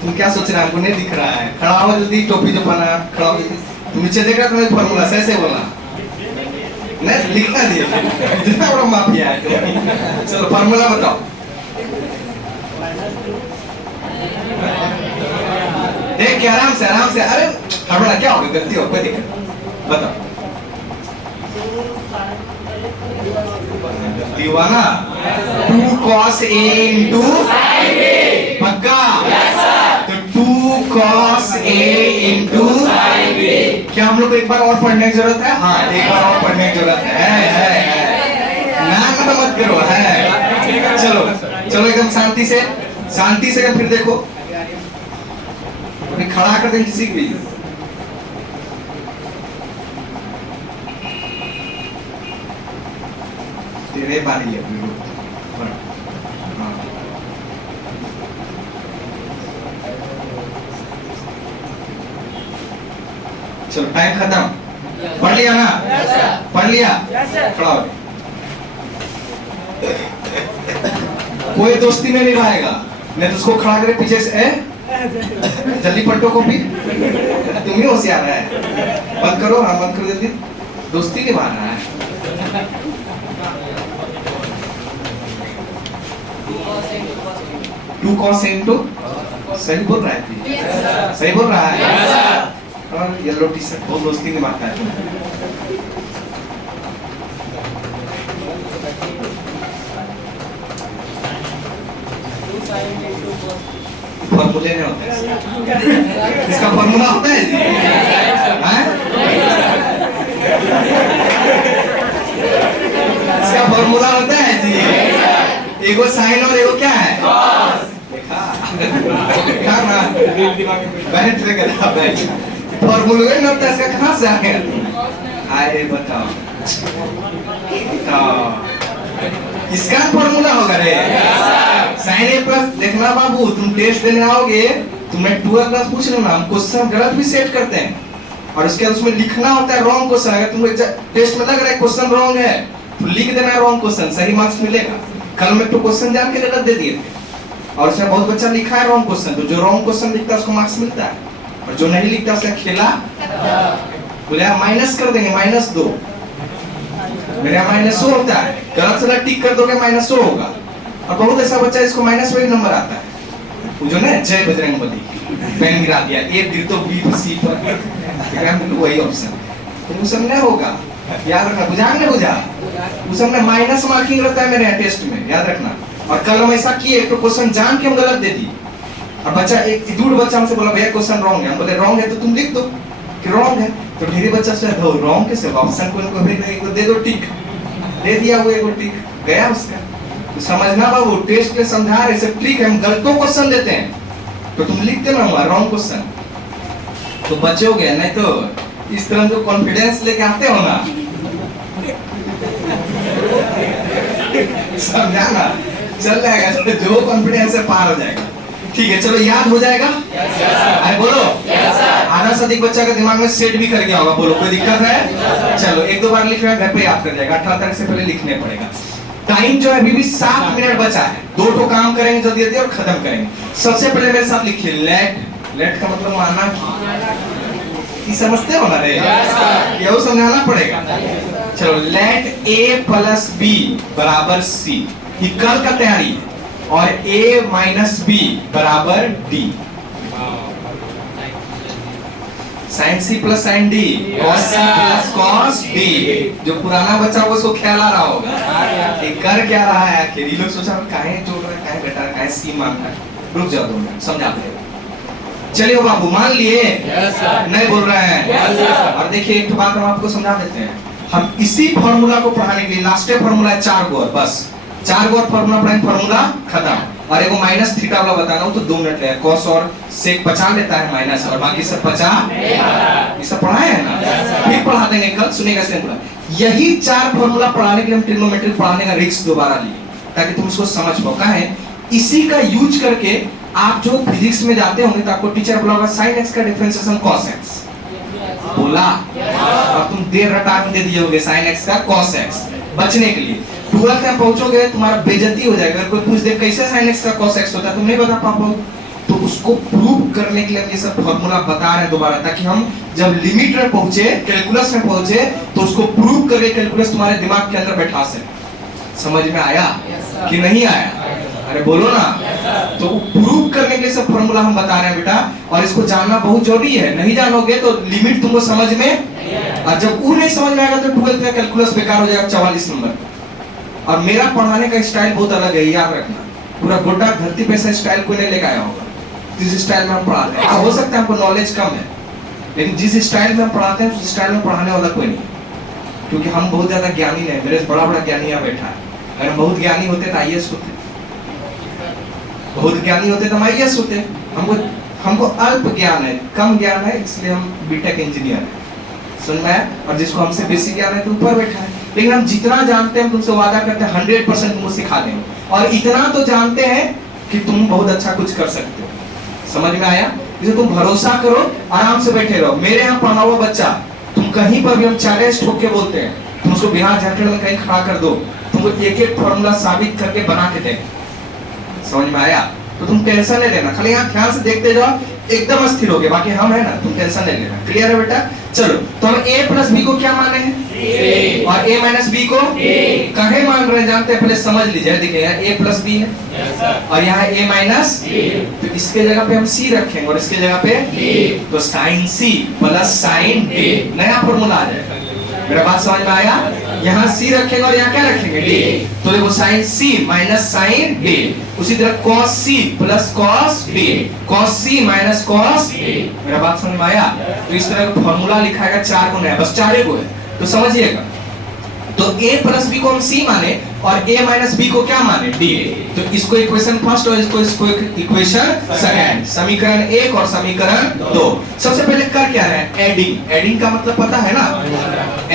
तुम क्या सोच रहे हो? हमको नहीं दिख रहा है। खड़ा हो जल्दी, टोपी जो पहना खड़ा हो जल्दी। तुम नीचे देख रहा था फॉर्मूला, सही से बोला नहीं, लिखना दिए। इतना बड़ा माफिया है। चलो फॉर्मूला बताओ। देख के आराम से आराम से। अरे हड़बड़ा क्या होगा, गलती हो कोई दिक्कत, बताओ। दीवाना 2 cos A इंटू पक्का, तो 2 cos A इंटू क्या हम लोग को एक बार और पढ़ने की जरूरत है? हाँ एक बार और पढ़ने की जरूरत है। ना मत करो है। चलो चलो एकदम शांति से फिर देखो, खड़ा कर देंगे किसी भी। तेरे बारी है। चलो टाइम खत्म। पढ़ लिया ना? पढ़ लिया? खड़ा हो। कोई दोस्ती में नहीं रहेगा, नहीं तो उसको खड़ा करे पीछे से। जल्दी पलटो कॉपी, तुम ही होशियार है। बंद करो, हाँ बंद करो जल्दी, दोस्ती निभाना है। टू कॉस इंटू, सही बोल रहा है? सही बोल रहा है। और येलो टी शर्ट बहुत दोस्ती निभाता है। फॉर्मूले में होता है, इसका फॉर्मूला होता है जी? इसका फॉर्मूला होता है जी। एगो साइन और एगो क्या है? देखा ना, बैठ गया बैठ। फॉर्मूला नहीं होता, इसका कहाँ से आ गया? आए बताओ, इसका फॉर्मूला होगा रे। साइन ए प्लस। देखना बाबू, तुम टेस्ट देने आओगे, तुमने 12 क्लास पूछ लो ना, हम क्वेश्चन गलत भी सेट करते हैं और उसके बाद उसमें लिखना होता है रॉन्ग क्वेश्चन। अगर तुमको टेस्ट में लग रहा है क्वेश्चन रॉन्ग है तो लिख देना है रॉन्ग क्वेश्चन, सही मार्क्स मिलेगा। कल में तो क्वेश्चन जान के गलत दे दिए थे और उसमें बहुत बच्चा लिखा है रॉन्ग क्वेश्चन, तो जो रॉन्ग क्वेश्चन लिखता है उसको मार्क्स मिलता है और जो नहीं लिखता उसका खेला बोले माइनस कर देंगे, -2। मेरा -100 होता है, गलत से टिक कर दोगे -100 होगा। और बहुत ऐसा बच्चा इसको माइनस में नंबर आता है, वो जो ना जय बजरंगबली पेन गिरा दिया, एक गिर तो बी तो सी पर, वही ऑप्शन तो उस समय नहीं होगा। याद रखना, बुझा नहीं बुझा? उस समय माइनस मार्किंग रहता है मेरे टेस्ट में, याद रखना। और कल हम ऐसा किए, एक तो क्वेश्चन जान के हम गलत दे दिए और बच्चा एक दूर बच्चा हमसे बोला भैया क्वेश्चन रॉन्ग है। हम बोले रॉन्ग है तो तुम लिख दो कि रॉन्ग है, तो ढेरी बच्चा से रॉन्ग कैसे, ऑप्शन को इनको भेज देंगे, दे दो टिक, दे दिया वो एक टिक गया उसका। तो समझना बाबू, टेस्ट के समझा रहे सब ट्रिक है, हम गलतों क्वेश्चन देते हैं तो तुम लिख देना हुआ रॉन्ग क्वेश्चन तो बचोगे, नहीं तो इस तरह जो कॉन्फिडेंस लेके आते हो ना, समझा ना, चल जाएगा, जो कॉन्फिडेंस से पार हो जाएगा। ठीक है, चलो याद हो जाएगा? अरे बोलो। आधा से अधिक बच्चा का दिमाग में सेट भी कर गया होगा, बोलो कोई दिक्कत है? चलो एक दो बार लिख रहा है, घर पे याद कर जाएगा, 18 तारीख से पहले लिखने पड़ेगा। टाइम जो है अभी भी 7 मिनट बचा है, 2 ठो काम करेंगे जल्दी जल्दी और खत्म करेंगे। सबसे पहले मेरे साथ लिखिए लेट। लेट का मतलब मानना कि समझते हो ना रे? ये समझाना पड़ेगा। चलो लेट a प्लस b बराबर c, ये कल का तैयारी है। और a माइनस b बराबर d, sine c plus sine d, cos c plus cos d। जो पुराना बच्चा वो उसको ख्याल आ रहा होगा ये कर क्या रहा है आखिर। ये लोग सोचा काहे जोड़ रहे, काहे घटा रहे, काहे c मान रहा है। रुक जाओ 2 मिनट, समझा दे। चलिए बाबू मान लिए? नहीं बोल रहे हैं। और देखिए एक बात हम आपको समझा देते हैं, हम इसी फॉर्मूला को पढ़ाने के लिए लास्ट फॉर्मूला है 4 गो, बस 4 गो फॉर्मूला पढ़ेंगे, फॉर्मूला खत्म। और एगो माइनस थीटा वाला बताना हो तो 2 मिनट लगेगा। कॉस और सेक 50 लेता है माइनस, और बाकी सब 50 ये सब पढ़ाए है ना, फिर पढ़ा देंगे कल, सुनेगा इसमें पूरा। यही 4 फॉर्मूला पढ़ाने के लिए हम ट्रिग्नोमेट्री पढ़ाने का रिस्क दोबारा लिए, ताकि तुम इसको समझ पाओ। कहाँ है इसी का यूज करके आप जो फिजिक्स में जाते होंगे तो आपको टीचर बोला sin x का डिफरेंशिएशन cos x बोला, और तुम देर रटा के दे दिए होगे sin x का cos x। बचने के लिए 12th में पहुंचोगे तुम्हारा बेइज्जती हो जाएगा। अगर कोई पूछ दे कैसे sin x का cos x होता है, तुम नहीं बता पाओगे, तो उसको प्रूव करने के लिए हम ये सब फॉर्मूला बता रहे हैं दोबारा, ताकि हम जब लिमिट में पहुंचे, कैलकुलस में पहुंचे, तो उसको प्रूव करके कैलकुलस तुम्हारे दिमाग के अंदर बैठा सके। समझ में आया कि नहीं आया? अरे बोलो ना। तो प्रूव करने के लिए सब फॉर्मूला हम बता रहे हैं बेटा, और इसको जानना बहुत जरूरी है। नहीं जानोगे तो लिमिट तुमको समझ में, और जब वो नहीं समझ में आएगा तो 12th का कैलकुलस बेकार हो जाएगा 44 नंबर। और मेरा पढ़ाने का स्टाइल बहुत अलग है, याद रखना। पूरा गोड्डा धरती पे से स्टाइल कोई नहीं लेकर आया होगा। जिस स्टाइल में हम पढ़ाते हैं, हो सकता है हमको नॉलेज कम है, लेकिन जिस स्टाइल में हम पढ़ाते हैं उस स्टाइल में पढ़ाने वाला कोई नहीं। क्योंकि हम बहुत ज्यादा ज्ञानी नहीं, मेरे बड़ा बड़ा ज्ञानी यहाँ बैठा है। अगर बहुत ज्ञानी होते तो आईएएस होते, बहुत ज्ञानी होते तो हम आईएएस होते। हमको अल्प ज्ञान है, कम ज्ञान है, इसलिए हम बीटेक इंजीनियर हैं। सुन में, और जिसको हमसे बेसिक ज्ञान है तो ऊपर बैठा है। लेकिन हम जितना जानते हैं तुमसे वादा करते हैं 100% तुमको सिखा देंगे, और इतना तो जानते हैं कि तुम बहुत अच्छा कुछ कर सकते हो। समझ में आया? इसे तुम भरोसा करो, आराम से बैठे रहो। मेरे यहाँ पढ़ा हुआ बच्चा, तुम कहीं पर भी हम चैलेंज ठोक के बोलते हैं, तुम उसको बिहार झारखंड में कहीं खड़ा कर दो, तुमको एक एक फॉर्मूला साबित करके बना के देंगे। समझ में आया? तो तुम टेंशन नहीं लेना, खाली यहाँ ध्यान से देखते जाओ, एकदम अस्थिर हो गए। बाकी हम है ना, तुम टेंशन नहीं लेना। क्लियर है बेटा? चलो तो हम a प्लस b को क्या माने हैं, और a माइनस b को कहे मान रहे हैं जानते हैं? पहले समझ लीजिए। देखिए यहाँ a प्लस b है, और यहाँ a माइनस, तो इसके जगह पे हम c रखेंगे, और इसके जगह पे तो sine c plus sine d, नया फॉर्मूला आ जाएगा। मेरा बात समझ में आया? यहाँ c रखेंगे और यहाँ क्या रखेंगे? d। तो देखो sine c minus sine d, उसी तरह cos c plus cos d, cos c minus cos d। मेरा बात समझ में आया? तो इस तरह का फॉर्मूला लिखाएगा, 4 गुण है, बस 4 गो है, तो समझिएगा। तो a प्लस b को हम c माने, और a माइनस b को क्या माने? d। तो इसको इक्वेशन फर्स्ट और इसको इक्वेशन सेकंड, समीकरण 1 और समीकरण 2। सबसे पहले कर क्या रहे हैं? एडिंग। एडिंग का मतलब पता है ना?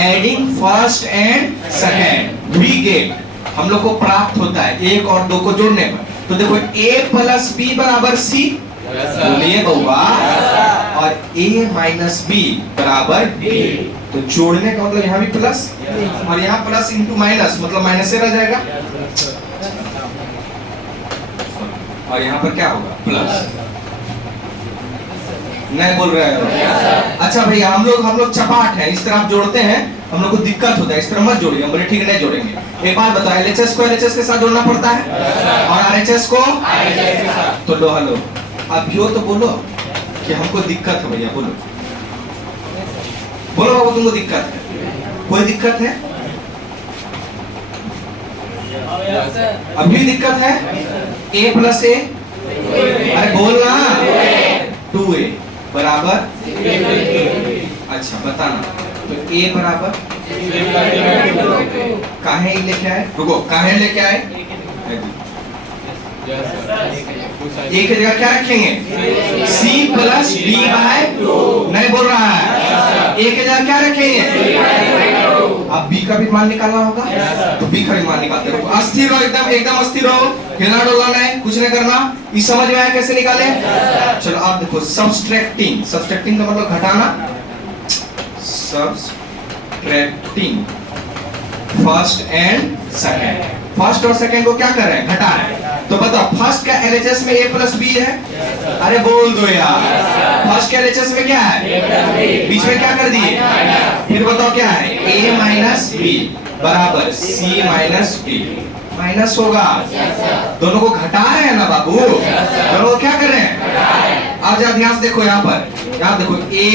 Adding first and second, we get हम लोग को प्राप्त होता है 1 और 2 को जोड़ने पर। तो देखो a प्लस b बराबर c, बोलिए बउआ, और a माइनस b बराबर d। तो जोड़ने का मतलब यहाँ भी प्लस, और यहाँ प्लस इंटू माइनस, मतलब माइनस से रह जाएगा, और यहाँ पर क्या होगा? प्लस। नहीं बोल रहे हो? अच्छा भैया, हम लोग चपाट हैं, इस तरह आप जोड़ते हैं, हम लोग को दिक्कत होता है, इस तरह मत जोड़िए। बोले ठीक नहीं जोड़ेंगे। एक बात बताओ, LHS को LHS के साथ जोड़ना पड़ता है, और RHS को तो लो हेलो। अब यो तो बोलो कि हमको दिक्कत है भैया, बोलो बोलो बाबू, तुमको दिक्कत है? कोई दिक्कत है? अभी दिक्कत है? a प्लस a, अरे बोलना, 2a बराबर, अच्छा बताना। तो a बराबर काहे लेके आए? रुको, काहे लेके आए? एक जगह क्या रखेंगे? c plus d by 2। नहीं बोल रहा है? एक जगह क्या रखेंगे? अब बी का भी मान निकालना होगा, तो बी का भी मान निकालते रहो। अस्थिर हो, एकदम एकदम अस्थिर हो, हिलना डुलना नहीं, कुछ नहीं करना। इस समझ में आया कैसे निकाले? चलो आप देखो, सब्सट्रैक्टिंग, सब्सट्रैक्टिंग का मतलब घटाना, subtracting first and second. First और सेकंड को क्या कर रहे हैं? घटा रहे हैं। तो बताओ फर्स्ट का एलएचएस में a प्लस बी है, अरे बोल दो यार, फर्स्ट के एलएचएस में क्या है? बीच में क्या कर दिए? फिर बताओ क्या है? a माइनस बी बराबर c माइनस डी। माइनस होगा, दोनों को घटा रहे हैं ना बाबू, दोनों को क्या कर रहे हैं? अब जरा ध्यान से देखो, यहाँ पर यहाँ देखो, a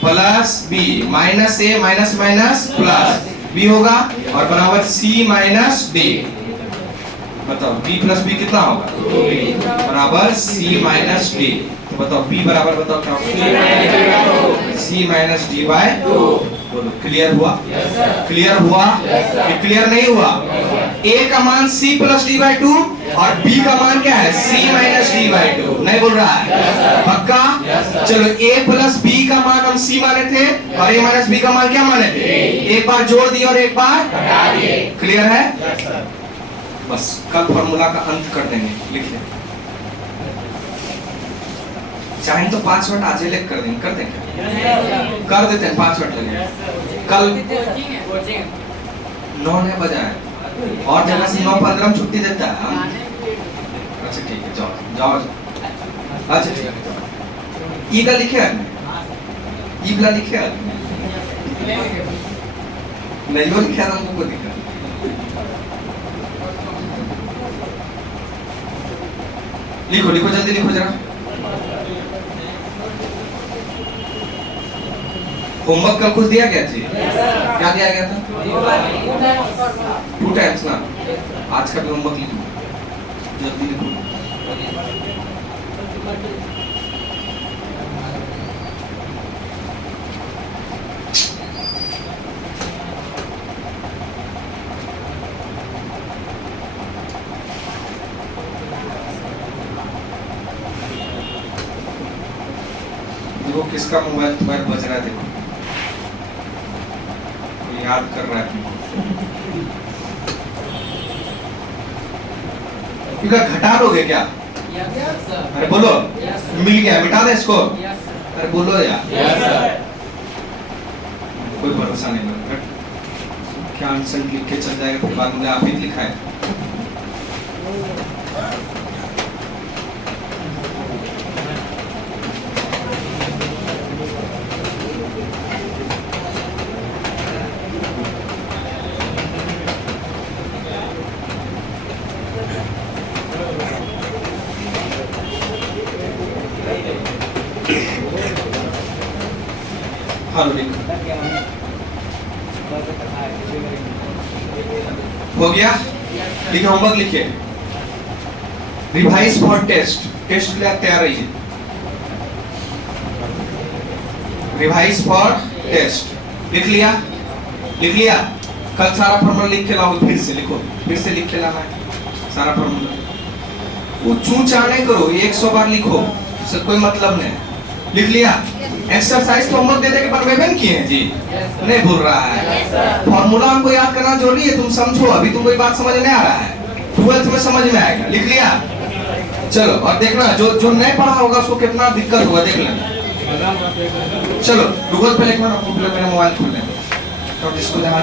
plus B minus a minus minus plus b होगा और बराबर c माइनस डी। बताओ b प्लस बी कितना होगा? बराबर c माइनस डी। तो बताओ b बराबर बताओ क्या होगा? c minus D by 2। बोलो क्लियर हुआ? क्लियर हुआ कि क्लियर नहीं हुआ? a का मान c प्लस डी बाय 2 और b का मान क्या है? c minus D by 2। नहीं बोल रहा है? पक्का? चलो a प्लस b का मान हम c माने थे और a माइनस b का मान क्या माने थे? एक बार जोड़ दिए और एक बार घटा दिए। क्लियर है? बस कल फॉर्मूला का अंत कर देंगे, लिख ले। चाहे तो 5 मिनट आज लेक कर देंगे, कर देंगे, कर देते हैं, 5 मिनट लगेगा। कल 9 बजा है और जगह से 9:15 में छुट्टी देता है। अच्छा ठीक है, जाओ जाओ। अच्छा ठीक है, ईदा लिखे आदमी, ईबला लिखे आदमी, नहीं वो लिखे आदमी हमको दिखा। लिखो लिखो जल्दी लिखो जरा। होमवर्क कल कुछ दिया गया थी? क्या दिया गया था? 2 टाइम्स ना। आज का भी होमवर्क लिखो, जल्दी लिखो। देखो किसका मोबाइल तुम्हारे बज रहा है, देखो याद कर रहा है तुमको। घटा दोगे क्या? अरे बोलो। मिल गया, मिटा दे इसको। अरे बोलो यार, कोई भरोसा नहीं है। क्या आंसर लिख के चल जाएगा तो बाद में आप ही लिखा है। हाँ हो गया? लिखे, होमवर्क लिखे। रिवाइज फॉर टेस्ट, टेस्ट के लिए तैयार रहिए। रिवाइज फॉर टेस्ट लिख लिया? लिख लिया? कल सारा फॉर्मूला लिख के लाओ, फिर से लिखो, फिर से लिख के लाना है सारा फॉर्मूला। वो चूचा नहीं करो, 100 बार लिखो, उससे कोई मतलब नहीं। लिख लिया? एक्सरसाइज तो होमवर्क देने के बाद वेबन किए हैं जी? नहीं भूल रहा है? फॉर्मूला हमको याद करना जरूरी है, तुम समझो। अभी तुमको ये बात समझ नहीं आ रहा है, 12th में समझ में आएगा। लिख लिया? चलो और देखना, जो नहीं पढ़ा होगा उसको कितना दिक्कत होगा देख लेना। चलो गूगल पे लिखना, मेरा मोबाइल खोल लेना, तो जिसको जहाँ